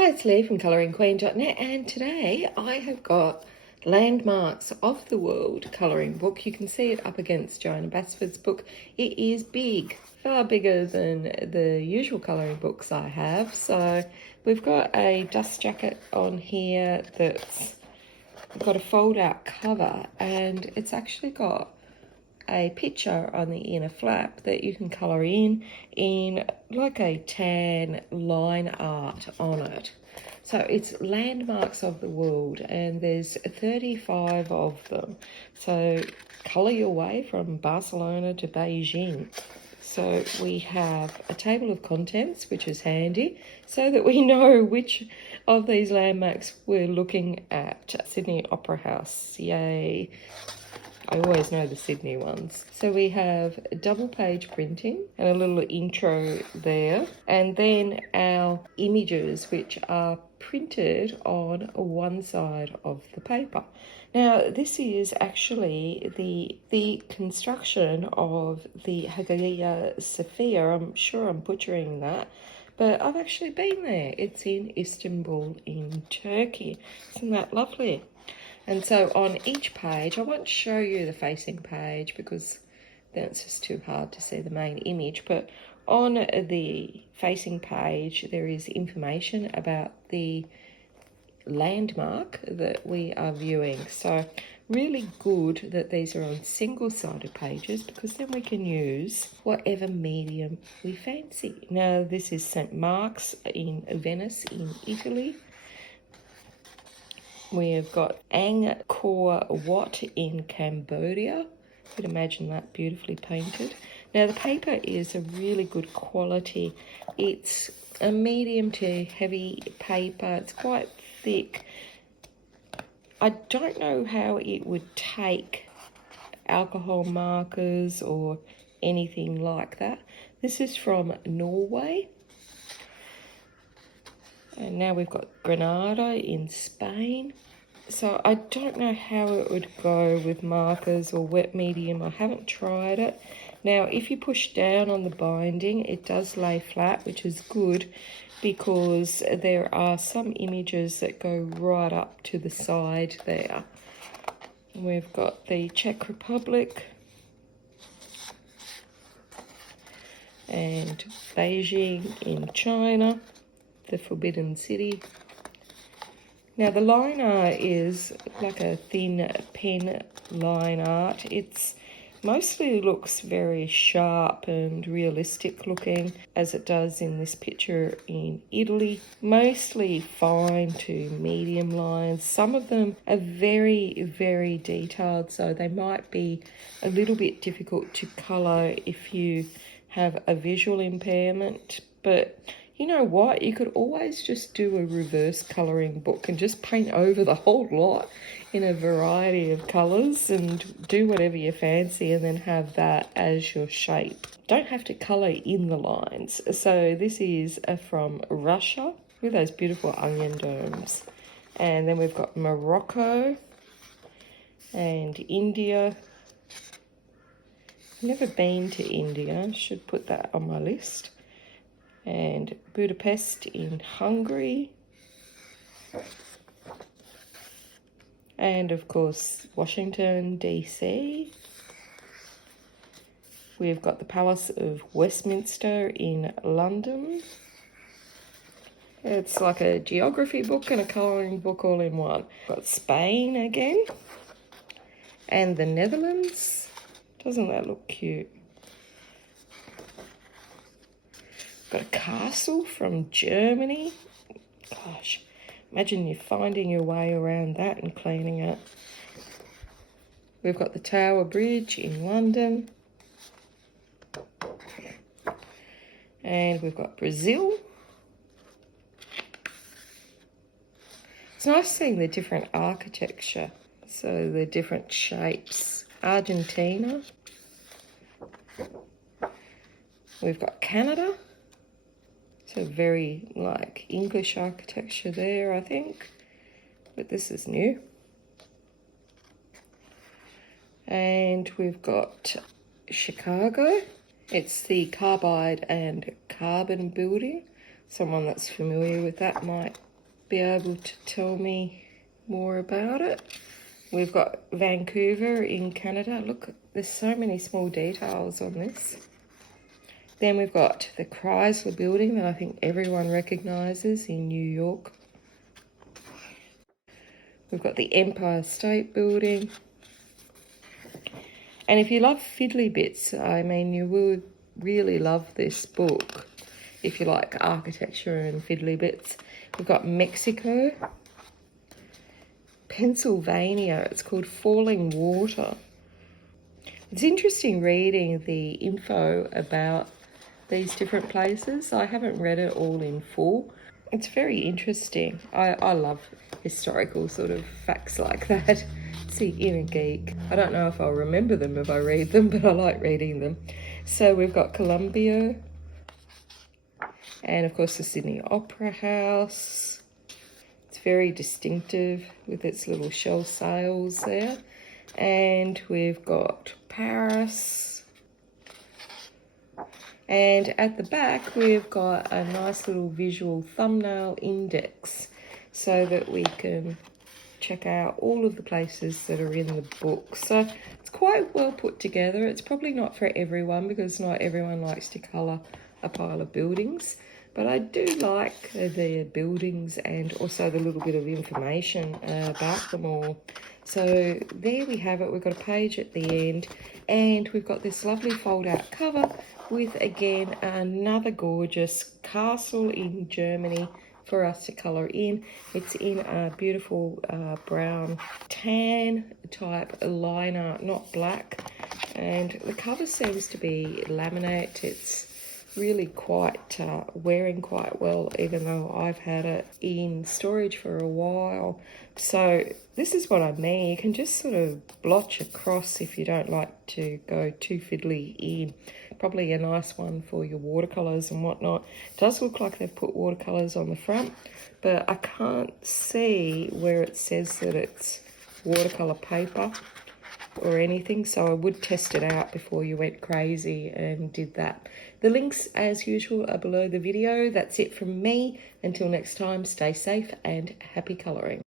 Hi, it's Lee from ColouringQueen.net, and today I have got Landmarks of the World colouring book. You can see it up against Joanna Basford's book. It is big, far bigger than the usual colouring books I have. So we've got a dust jacket on here that's got a fold-out cover, and it's actually got a picture on the inner flap that you can colour in like a tan line art on it. So it's Landmarks of the World, and there's 35 of them. So colour your way from Barcelona to Beijing. So we have a table of contents, which is handy, so that we know which of these landmarks we're looking at. Sydney Opera House, yay. I always know the Sydney ones. So we have double page printing and a little intro there. And then our images, which are printed on one side of the paper. Now, this is actually the construction of the Hagia Sophia. I'm sure I'm butchering that, but I've actually been there. It's in Istanbul in Turkey. Isn't that lovely? And so on each page, I won't show you the facing page because then it's just too hard to see the main image, but on the facing page there is information about the landmark that we are viewing. So really good that these are on single-sided pages, because then we can use whatever medium we fancy. Now, this is St. Mark's in Venice in Italy. We have got Angkor Wat in Cambodia. You could imagine that, beautifully painted. Now, the paper is a really good quality. It's a medium to heavy paper. It's quite thick. I don't know how it would take alcohol markers or anything like that. This is from Norway. And now we've got Granada in Spain. So I don't know how it would go with markers or wet medium. I haven't tried it. Now, if you push down on the binding, it does lay flat, which is good, because there are some images that go right up to the side there. We've got the Czech Republic and Beijing in China. The Forbidden City. Now, the line art is like a thin pen line art. It's mostly looks very sharp and realistic looking, as it does in this picture in Italy. Mostly fine to medium lines. Some of them are very, very detailed, so they might be a little bit difficult to colour if you have a visual impairment, but you know what? You could always just do a reverse colouring book and just paint over the whole lot in a variety of colours and do whatever you fancy, and then have that as your shape. Don't have to colour in the lines. So this is from Russia with those beautiful onion domes. And then we've got Morocco and India. Never been to India, should put that on my list. And Budapest in Hungary. And of course, Washington, DC. We've got the Palace of Westminster in London. It's like a geography book and a colouring book all in one. Got Spain again. And the Netherlands. Doesn't that look cute? Got a castle from Germany. Gosh, imagine you finding your way around that and cleaning it. We've got the Tower Bridge in London. And we've got Brazil. It's nice seeing the different architecture, so the different shapes. Argentina. We've got Canada. So very like English architecture there, I think. But this is new. And we've got Chicago. It's the carbide and carbon building. Someone that's familiar with that might be able to tell me more about it. We've got Vancouver in Canada. Look, there's so many small details on this. Then we've got the Chrysler Building that I think everyone recognises in New York. We've got the Empire State Building. And if you love fiddly bits, I mean, you will really love this book if you like architecture and fiddly bits. We've got Mexico, Pennsylvania. It's called Falling Water. It's interesting reading the info about these different places. I haven't read it all in full. It's very interesting. I love historical sort of facts like that. It's the inner geek. I don't know if I'll remember them if I read them, but I like reading them. So we've got Columbia, and of course the Sydney Opera House. It's very distinctive with its little shell sails there. And we've got Paris. And at the back, we've got a nice little visual thumbnail index so that we can check out all of the places that are in the book. So it's quite well put together. It's probably not for everyone because not everyone likes to colour a pile of buildings. But I do like the buildings and also the little bit of information about them all. So there we have it. We've got a page at the end and we've got this lovely fold-out cover with, again, another gorgeous castle in Germany for us to colour in. It's in a beautiful brown tan type liner, not black. And the cover seems to be laminate. It's really quite wearing quite well, even though I've had it in storage for a while. So this is what I mean. You can just sort of blotch across if you don't like to go too fiddly in. Probably a nice one for your watercolours and whatnot. It does look like they've put watercolours on the front, but I can't see where it says that it's watercolour paper or anything, so I would test it out before you went crazy and did that. The links, as usual, are below the video. That's it from me. Until next time, stay safe and happy colouring.